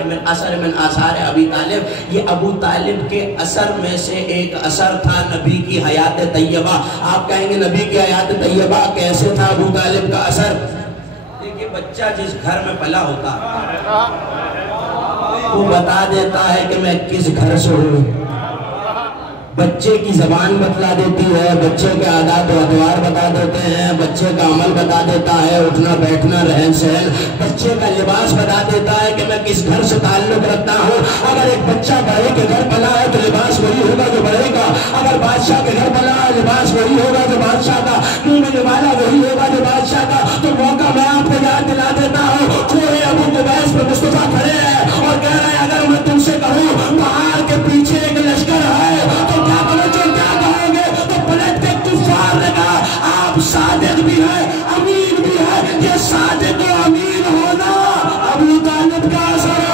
ابی طالب، یہ ابو طالب کے اثر میں سے ایک اثر تھا نبی کی حیات طیبہ۔ آپ کہیں گے نبی کی حیات طیبہ کیسے تھا ابو طالب کا اثر؟ دیکھیں بچہ جس گھر میں پلا ہوتا وہ بتا دیتا ہے کہ میں کس گھر سے ہوں، بچے کی زبان بتلا دیتی ہے، بچے کے عادات و اطوار بتا دیتے ہیں، بچے کا عمل بتا دیتا ہے، اٹھنا بیٹھنا رہن سہن، بچے کا لباس بتا دیتا ہے کہ میں کس گھر سے تعلق رکھتا ہوں۔ اگر ایک بچہ بڑے کے گھر پلا ہے تو لباس وہی ہوگا جو بڑے کا، اگر بادشاہ کے گھر پلا ہے لباس وہی ہوگا جو بادشاہ کا، منہ میں والا وہی ہوگا جو بادشاہ کا۔ تو موقع میں آپ کو یاد دلا دیتا ہوں، کوئی ابو قبیس پہ مصطفیٰ کھڑے ہیں اور کہہ رہے ہیں اگر میں تم سے کہوں پہاڑ کے پیچھے ایک لشکر ہے تو کیا کہو گے؟ تو پلٹ کے کفار نے کہا آپ صادق بھی ہے امین بھی ہے، یہ صادق و امین ہونا ابو طالب کا اثر ہے۔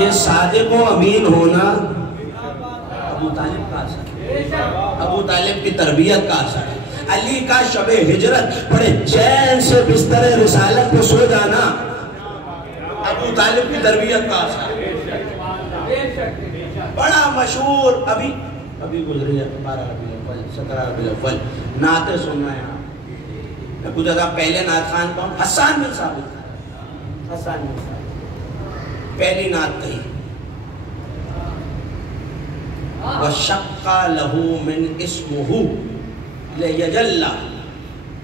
یہ صادق و امین ہونا ابو طالب کا اثر ہے، ابو طالب کی تربیت کا اثر ہے۔ علی کا شب ہجرت بڑے چین سے بستر رسالت پہ سو جانا ابو طالب کی تربیت کا اثر ہے۔ بڑا مشہور ابھی گزری ہے 12 ربیع الاول 17 ربیع الاول نعتیں سننا ہے۔ میں کچھ ادھا پہلے نعت خان کون؟ حسان بن ثابت، حسان بن ثابت پہلی نعت کہی وَشَقَّ لَهُ مِنْ اسْمُهُ لِيَجَلَّ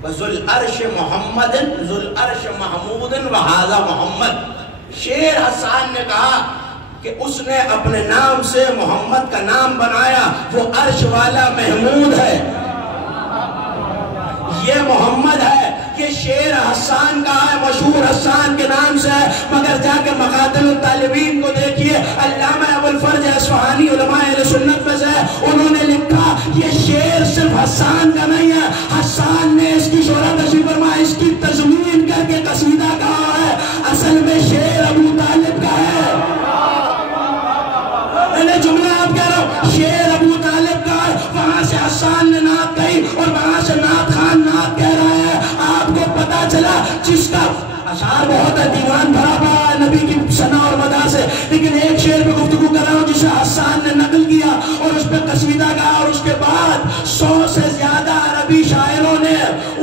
وَذُو الْعَرْشِ مُحَمَّدٍ ذُو الْعَرْشِ مَحْمُودٍ وَهَذَا محمد۔ شیر حسان نے کہا کہ اس نے اپنے نام سے محمد کا نام بنایا، وہ عرش والا محمود ہے، یہ محمد ہے۔ یہ شیر حسان کا ہے، مشہور حسان کے نام سے ہے، مگر جا کے مقاتل الطالبین کو دیکھیے، علامہ ابو الفرج اصفہانی علماء اہل سنت میں سے ہے، انہوں نے لکھا یہ شیر صرف حسان کا نہیں ہے، حسان نے اس کی شہرت تشریف فرما اس کی تضمین کر کے قصیدہ کہا ہے، اصل میں شیر ابو طالب کا ہے۔ میں نے جملہ آپ کہہ رہا ہوں، شیر ابو طالب کا ہے، وہاں سے حسان نے نعت کہی اور وہاں سے نعت خان نعت کہہ رہا ہے۔ آپ کو پتا چلا جس کا اشعار بہت ہے، دیوان بھرا پڑا ہے نبی کی ثنا اور مدح سے، لیکن ایک شعر پہ گفتگو کر رہا ہوں جسے حسان نے نقل کیا اور اس پہ قصیدہ کہا، اور اس کے بعد 100 سے زیادہ عربی شاعروں نے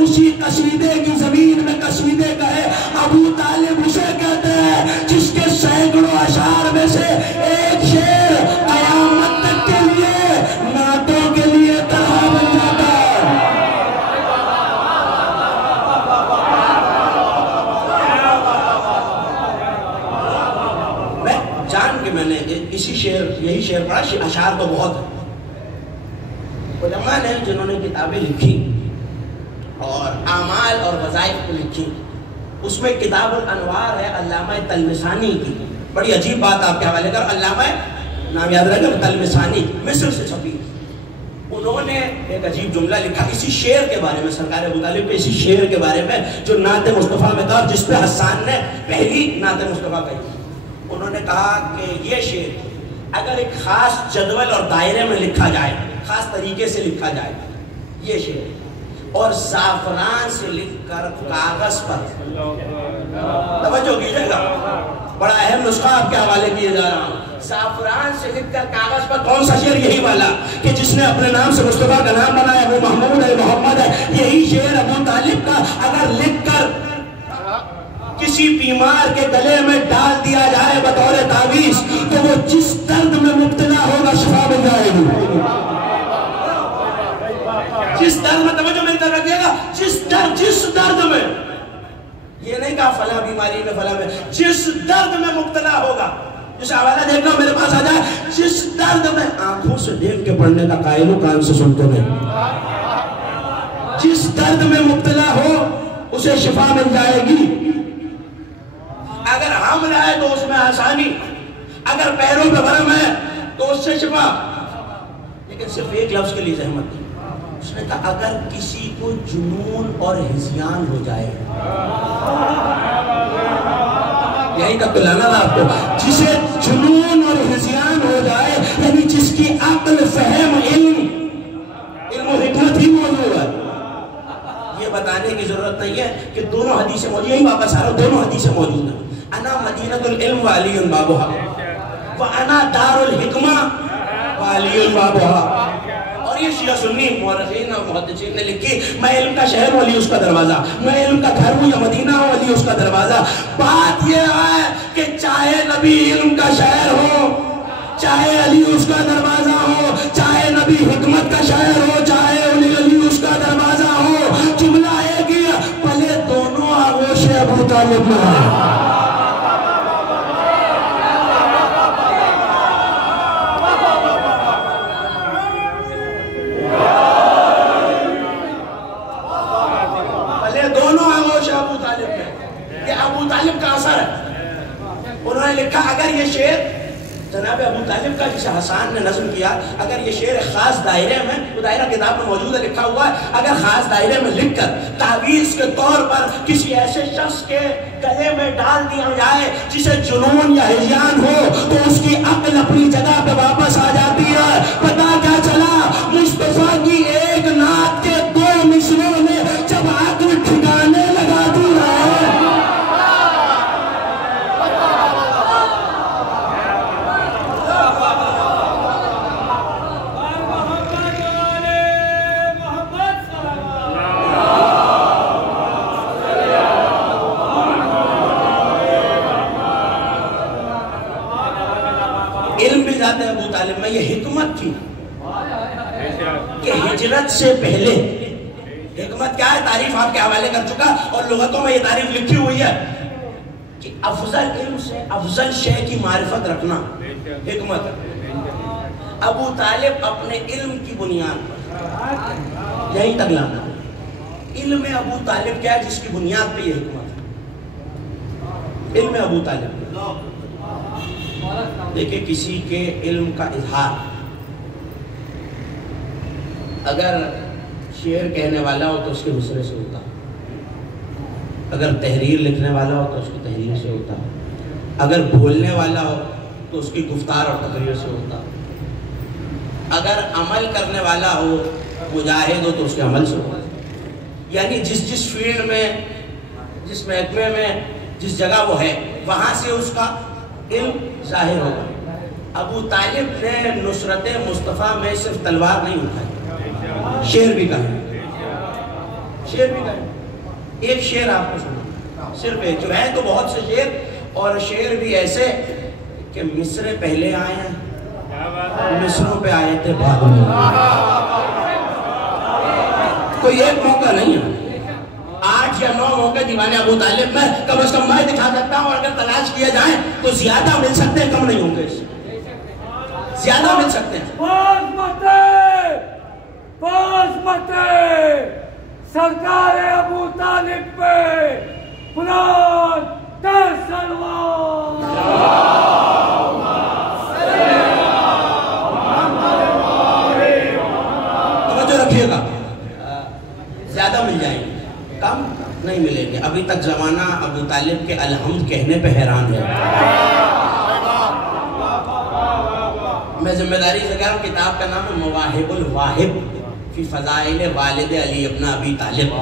اسی قصیدے کی زمین میں قصیدے کہے۔ ابو طالب اسے کہتے ہیں جس کے سینکڑوں اشعار میں سے ایک شعر قیامت تک کے لیے نعتوں کے لیے طرح بن جاتا ہے۔ میں نے اسی یہی شعر پڑھا، اشعار تو بہت ہے۔ علماء نے جنہوں نے کتابیں لکھی اور اعمال اور وظائف کو لکھی، اس میں کتاب الانوار ہے علامہ تلمسانی کی، بڑی عجیب بات آپ کے حوالے کر، علامہ نام یاد رکھیں تلمسانی، مصر سے چھپی، انہوں نے ایک عجیب جملہ لکھا اسی شعر کے بارے میں، سرکار ابو طالب کے اسی شعر کے بارے میں جو نعت مصطفیٰ میں تھا، جس پہ حسان نے پہلی نعت مصطفیٰ کہی۔ انہوں نے کہا کہ یہ شعر اگر ایک خاص جدول اور دائرے میں لکھا جائے، خاص طریقے سے لکھا جائے یہ شعر، اور زعفران سے لکھ کر کاغذ پر، توجہ کیجئے گا، بڑا اہم نسخہ آپ کے حوالے کیے جا رہا ہوں، زعفران سے لکھ کر کاغذ پر، کون سا شعر؟ یہی والا کہ جس نے اپنے نام سے مصطفیٰ کا نام بنایا، وہ محمود ہے، محمد ہے، یہی شعر ابو طالب کا اگر لکھ کر کسی بیمار کے گلے میں ڈال دیا جائے بطور تعویذ تو وہ جس درد میں مبتلا ہوگا شفا مل جائے گی۔ جس درد میں، توجہ میری طرف رکھیے گا، جس درد میں، یہ نہیں کہا فلاں بیماری میں فلاں میں، جس درد میں مبتلا ہوگا، جس حوالہ دیکھنا میرے پاس آ جائے، جس درد میں، آنکھوں سے دیکھ کے پڑھنے کا قائل ہوں، کان سے سنتے نہیں، جس درد میں مبتلا ہو اسے شفا مل جائے گی۔ اگر حمل ہے تو اس میں آسانی، اگر پیروں پہ ورم ہے تو اس سے شفا، لیکن صرف ایک لفظ کے لیے زحمت دی، اس نے کہا اگر کسی کو جنون اور ہذیان ہو جائے، یہی کا پلانا تھا آپ کو، جسے جنون اور ہذیان ہو جائے، یعنی جس کی عقل، فہم، علم و حکمت ہی موجود ہے، یہ بتانے کی ضرورت نہیں ہے کہ دونوں حدیثیں موجود ہیں، یہی واپس آ رہا ہوں، دونوں حدیثیں موجود ہیں، انا مدینۃ العلم وعلی بابها، وَأَنَا دَارُ الْحِكْمَةِ وَعَلِيٌّ بَابُهَا. اور یہ شیعہ سنی مورخین اور محدثین نے لکھی میں علم کا شہر ہوں علی اس کا دروازہ، میں علم کا گھر ہوں یا مدینہ ہوں علی اس کا دروازہ. بات یہ ہے کہ چاہے نبی علم کا شہر ہو، چاہے علی اس کا دروازہ ہو، چاہے نبی حکمت کا شہر ہو، چاہے علی اس کا دروازہ ہو، جملہ ایک ہی پلے دونوں آغوش ابو طالب میں ہے. انہوں نے لکھا اگر یہ شعر جناب ابو طالب کا جسے حسان نے نظم کیا، اگر یہ شعر خاص دائرے میں، وہ دائرہ کتاب میں موجود ہے لکھا ہوا ہے، اگر خاص دائرے میں لکھ کر تعویذ کے طور پر کسی ایسے شخص کے گلے میں ڈال دیا جائے جسے جنون یا ہذیان ہو تو اس کی عقل اپنی جگہ پہ واپس آ جاتی ہے. پتہ کیا چلا؟ مصطفیٰ کی ایک نعت کے 2 مصروں نے جب عقل ٹھکانے لگا دی ہے. ابو طالب میں یہ حکمت تھی کہ ہجرت سے پہلے، حکمت کیا ہے تعریف آپ کے حوالے کر چکا اور لغتوں میں یہ تعریف لکھی ہوئی ہے کہ افضل علم سے افضل شے کی معرفت رکھنا حکمت ہے. ابو طالب اپنے علم کی بنیاد پر یہیں تک لانا. علم ابو طالب کیا ہے جس کی بنیاد پہ یہ حکمت ہے؟ علم ابو طالب. دیکھیں کسی کے علم کا اظہار اگر شعر کہنے والا ہو تو اس کے مصرے سے ہوتا، اگر تحریر لکھنے والا ہو تو اس کی تحریر سے ہوتا، اگر بولنے والا ہو تو اس کی گفتار اور تقریر سے ہوتا، اگر عمل کرنے والا ہو مجاہد ہو تو اس کے عمل سے ہوتا. یعنی جس فیلڈ میں، جس محکمے میں، جس جگہ وہ ہے وہاں سے اس کا علم ظاہر ہوگا. ابو طالب نے نصرت مصطفیٰ میں صرف تلوار نہیں اٹھائی، شعر بھی کہا. شعر بھی کہا. ایک شعر آپ کو سنا، صرف ایک، جو ہے تو بہت سے شعر، اور شعر بھی ایسے کہ مصرے پہلے آئے ہیں، مصروں پہ آئے تھے بعد میں. کوئی ایک موقع نہیں ہے، 8 یا 9 موقع دیوان ابو طالب میں کم از کم میں دکھا سکتا ہوں. اگر تلاش کیا جائیں تو زیادہ مل سکتے ہیں، کم نہیں ہوں گے، زیادہ مل سکتے ہیں. باز متے سرکار ابو طالب پہ بلند در سلوان. توجہ رکھیے گا، زیادہ مل جائیں گے، کم نہیں ملیں گے. ابھی تک زمانہ ابو طالب کے الحمد کہنے پہ حیران ہے. میں ذمہ داری سے کہہ رہا ہوں، کتاب کا نام ہے مواہب الواہب فی فضائل والد علی ابن ابی طالب.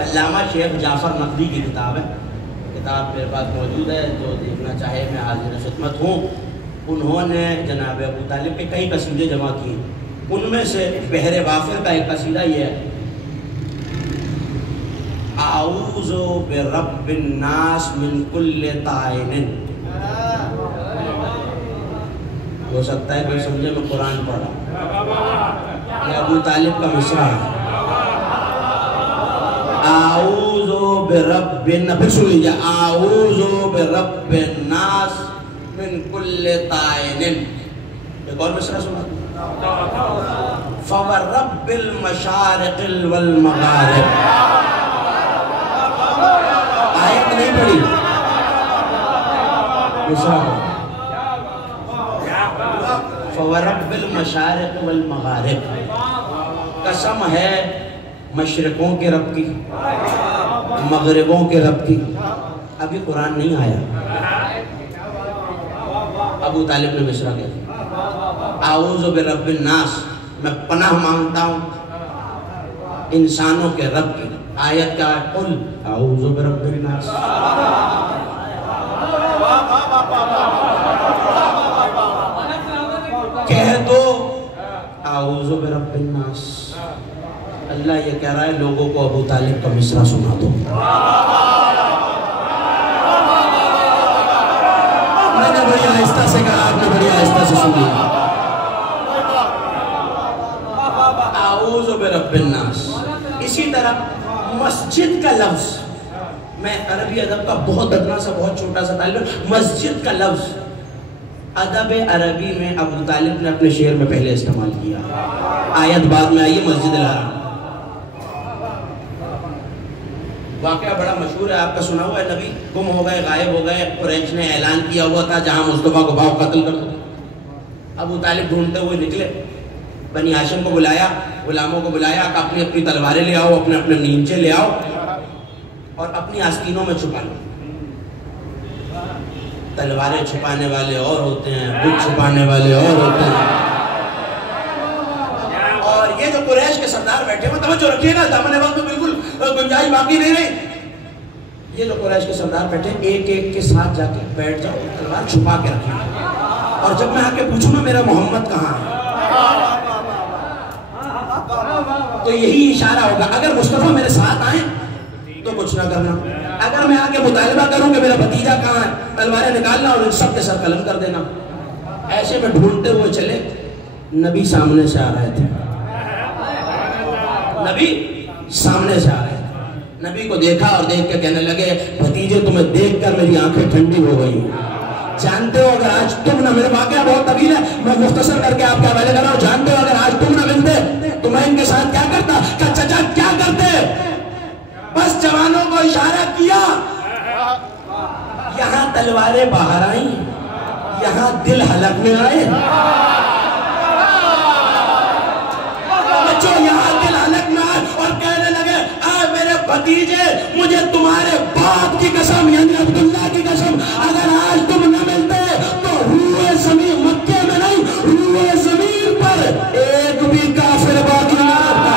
علامہ شیخ جعفر نقوی کی کتاب ہے. کتاب میرے پاس موجود ہے، جو دیکھنا چاہے میں حاضر خدمت ہوں. انہوں نے جناب ابو طالب کے کئی قصیدے جمع کیے. ان میں سے بحر وافر کا ایک قصیدہ یہ ہے، اعوذ برب الناس من کل طائن. ہو سکتا ہے کوئی سمجھے میں قرآن پڑھا، یہ ابو طالب کا مصرع ہے. اعوذ برب الناس، پھر سن لیجیے، اعوذ برب الناس من کل طائن. ایک اور مصرع سنا، فورب المشارق والمغارب. آیت نہیں پڑھی، مصرع فورب المشارق والمغارب. قسم ہے مشرقوں کے رب کی، مغربوں کے رب کی. ابھی قرآن نہیں آیا، ابو طالب نے مصرع کہا اعوذ برب الناس، میں پناہ مانگتا ہوں انسانوں کے رب کی. آیت کیا ہے؟ قل اعوذ برب الناس. اللہ یہ کہہ رہا ہے لوگوں کو ابو طالب کا مصرع سنا دو. میں نے بڑی آہستہ سے کہا, آپ نے بڑی آہستہ سے سن لیا. اعوذ برب الناس. اسی طرح مسجد کا لفظ, میں عربی ادب کا بہت ادنا سا بہت چھوٹا سا طالب ہوں, مسجد کا لفظ ادب عربی میں ابو طالب نے اپنے شعر میں پہلے استعمال کیا. آیت بعد میں آئی ہے مسجد الحرام. واقعہ بڑا مشہور ہے, آپ کا سنا ہوا ہے. نبی گم ہو گئے, غائب ہو گئے. قریش نے اعلان کیا ہوا تھا جہاں مصطفیٰ کو باؤ قتل کر دو. ابو طالب ڈھونڈتے ہوئے نکلے, بنی ہاشم کو بلایا, غلاموں کو بلایا کہ اپنی اپنی تلواریں لے آؤ, اپنے اپنے نیچے لے آؤ اور اپنی آستینوں میں چھپا لو. تلواریں چھپانے والے اور ہوتے ہیں, بت چھپانے والے اور ہوتے ہیں. اور یہ جو قریش کے سردار بیٹھے ہیں, توجہ رکھیے نا, دامن وقت میں بالکل گنجائش باقی نہیں رہی. یہ جو قریش کے سردار بیٹھے ایک ایک کے ساتھ جا کے بیٹھ جاؤ, تلوار چھپا کے رکھیں, اور جب میں آ کے پوچھوں نا میرا محمد کہاں ہے, تو یہی اشارہ ہوگا. اگر مصطفیٰ میرے ساتھ آئیں تو کچھ نہ کرنا, اگر میں آ کے مطالبہ کروں کہ میرا بھتیجا کہاں ہے, تلواریں نکالنا اور ان سب کے سر قلم کر دینا. ایسے میں ڈھونڈتے ہوئے چلے, نبی سامنے سے آ رہے تھے. نبی سامنے سے آ رہے تھے. نبی کو دیکھا اور دیکھ کے کہنے لگے, بھتیجے تمہیں دیکھ کر میری آنکھیں ٹھنڈی ہو گئی. جانتے ہو اگر آج تم نہ, میرا واقعہ بہت طویل ہے, میں مختصر کر کے آپ کے حوالے کر رہا ہوں. جانتے ہو اگر آج تم نہ ملتے تو میں ان کے ساتھ کیا کرتا, کہ چچا کیا کرتے. بس جوانوں کو اشارہ کیا, یہاں تلواریں باہر آئیں, یہاں دل حلق میں آئے. بچوں یہاں دل حلق میں آئے اور کہنے لگے, اے میرے بھتیجے, مجھے تمہارے باپ کی قسم یعنی عبداللہ کی قسم, اگر آج تم نہ ملتے تو روئے زمین, مکے میں نہیں روئے زمین پر ایک بھی کافر باقی نہ رہتا.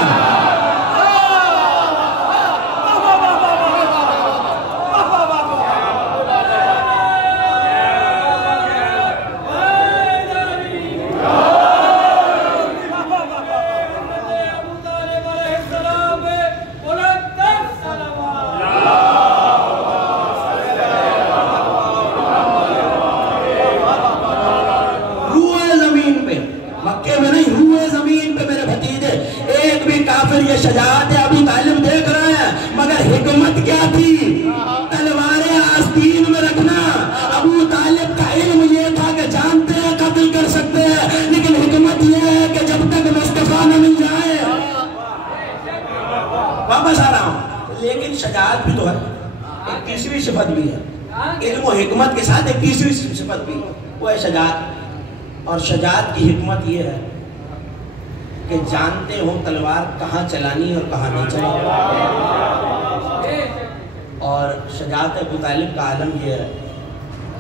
یہ شجاعت ابو طالب دیکھ رہے ہیں, مگر حکمت کیا تھی, تلواریں آستین میں رکھنا. ابو طالب کا علم یہ تھا کہ جانتے ہیں قتل کر سکتے ہیں, لیکن حکمت یہ ہے کہ جب تک مصطفیٰ نہ مل جائے. واپس آ رہا ہوں, لیکن شجاعت بھی تو ہے, ایک تیسری صفت بھی ہے. علم و حکمت کے ساتھ ایک تیسری صفت بھی, وہ ہے شجاعت. اور شجاعت کی حکمت یہ ہے کہ جانتے ہو تلوار کہاں چلانی اور کہاں نہیں چلانی. اور شجاعت ابو طالب کا عالم یہ ہے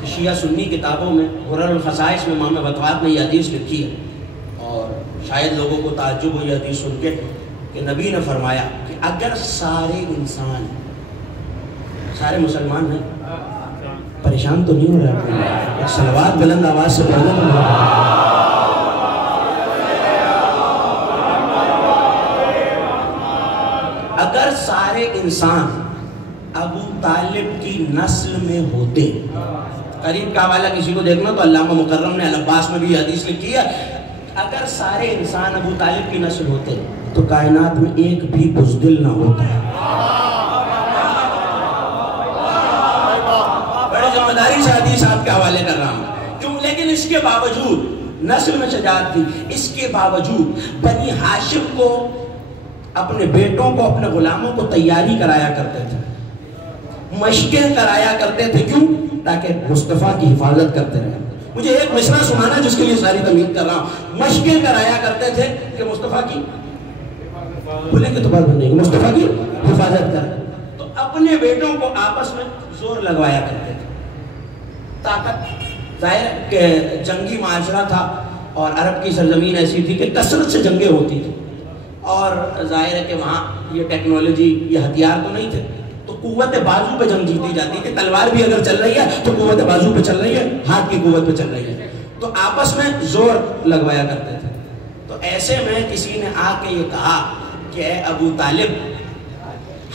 کہ شیعہ سنی کتابوں میں غرر الخصائص میں امام بطوات نے یہ حدیث لکھی ہے, اور شاید لوگوں کو تعجب ہو یہ حدیث سن کے کہ نبی نے فرمایا کہ اگر سارے انسان, سارے مسلمان ہیں, پریشان تو نہیں ہو رہا, ایک صلوات بلند آواز سے پڑھ دیں. اگر سارے انسان ابو طالب کی نسل میں ہوتے, قریب کا حوالہ کسی کو دیکھنا تو علامہ مکرم نے العباس میں بھی یہ حدیث لکھی ہے, اگر سارے انسان ابو طالب کی نسل ہوتے تو کائنات میں ایک بھی بزدل نہ ہوتا. بڑے ذمہ داری سے حدیث آپ کے حوالے کر رہا ہوں, کیوں, لیکن اس کے باوجود نسل میں شجاعت تھی, اس کے باوجود بنی ہاشم کو, اپنے بیٹوں کو, اپنے غلاموں کو تیاری کرایا کرتے تھے, مشقیں کرایا کرتے تھے. کیوں, تاکہ مصطفیٰ کی حفاظت کرتے رہے. مجھے ایک مصرع سنانا جس کے لیے ساری تمہید کر رہا ہوں. مشقیں کرایا کرتے تھے کہ مصطفیٰ کی, بھولیں گے تو بات بنیں گے, مصطفیٰ کی حفاظت کریں. تو اپنے بیٹوں کو آپس میں زور لگوایا کرتے تھے. طاقت, ظاہر کہ جنگی معاشرہ تھا اور عرب کی سرزمین ایسی تھی کہ کثرت سے جنگیں ہوتی تھی, اور ظاہر ہے کہ وہاں یہ ٹیکنالوجی, یہ ہتھیار تو نہیں تھے, تو قوت بازو پہ جنگ جیتی جاتی تھی. تلوار بھی اگر چل رہی ہے تو قوت بازو پہ چل رہی ہے, ہاتھ کی قوت پہ چل رہی ہے, تو آپس میں زور لگوایا کرتے تھے. تو ایسے میں کسی نے آ کے یہ کہا کہ اے ابو طالب،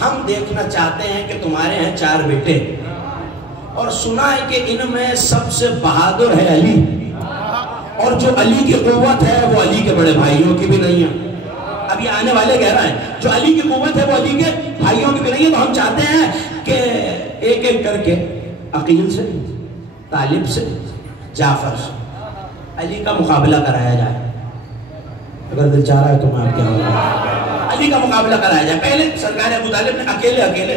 ہم دیکھنا چاہتے ہیں کہ تمہارے ہیں 4 بیٹے، اور سنا ہے کہ ان میں سب سے بہادر ہے علی، اور جو علی کی قوت ہے وہ علی کے بڑے بھائیوں کی بھی نہیں ہے۔ اب یہ آنے والے کہہ رہا ہے جو علی کی قوت ہے وہ علی کے بھائیوں کی بھی نہیں ہے، تو ہم چاہتے ہیں کہ ایک ایک کر کے عقیل سے، طالب سے، جعفر سے علی کا مقابلہ کرایا جائے۔ اگر دل چاہ رہا ہے تو میں آپ کیا علی کا مقابلہ کرایا جائے۔ پہلے سرکار ابو طالب نے اکیلے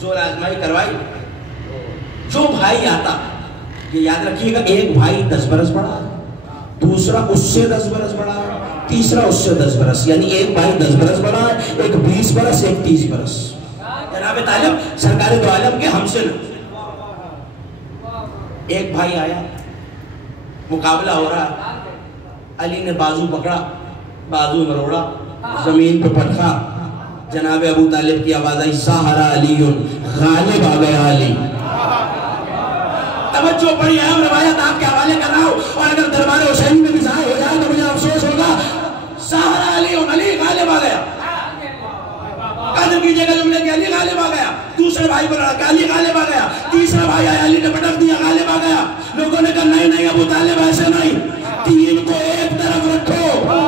زور آزمائی کروائی، جو بھائی آتا، یہ یاد رکھیے گا، ایک بھائی 10 برس بڑا، دوسرا اس سے 10 برس بڑا، تیسرا اس سے 10 برس، یعنی ایک بھائی 10 برس بڑا ہے، ایک 20 برس، ایک 30 برس۔ جناب طالب سرکار دو عالم کے ہم سے نہ۔ ایک بھائی آیا، مقابلہ ہو رہا، علی نے بازو پکڑا، بازو مروڑا، زمین پہ پٹکا، جناب ابو طالب کی آواز آئی، ساہرہ علی غالب آ گیا علی۔ توجہ پڑی ہے، روایت آپ کے حوالے کر رہا ہوں، اور اگر دربار حسینی میں بھی ظاہر ہو جائے تو مجھے افسوس ہوگا۔ ساہرہ علی غالب آ گیا۔ قدر کیجئے گا جملے کہ علی غالب آ گیا۔ دوسرے بھائی کو لڑا کہ علی غالب آ گیا۔ تیسرا بھائی آیا، علی نے پٹک دیا، غالب آ گیا۔ لوگوں نے کہا نہیں ابو طالب ایسے نہیں، تین کو ایک طرف رکھو،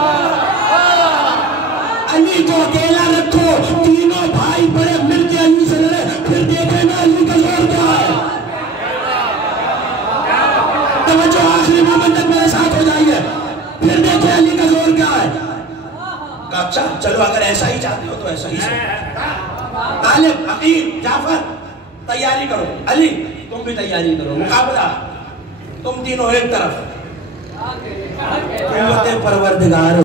علی کو اکیلا رکھو، تینوں بھائی بڑے مل کے علی سے لڑے، پھر دیکھیں نا علی کا زور کیا ہے۔ توجہ آخری مومنٹ تک میرے ساتھ ہو جائیے، پھر دیکھیں علی کا زور کیا ہے۔ کہا اچھا چلو اگر ایسا ہی چاہتے ہو تو ایسا ہی سے۔ طالب، عقیل، جعفر تیاری کرو، علی تم بھی تیاری کرو، مقابلہ تم تینوں ایک طرف، قوت پروردگار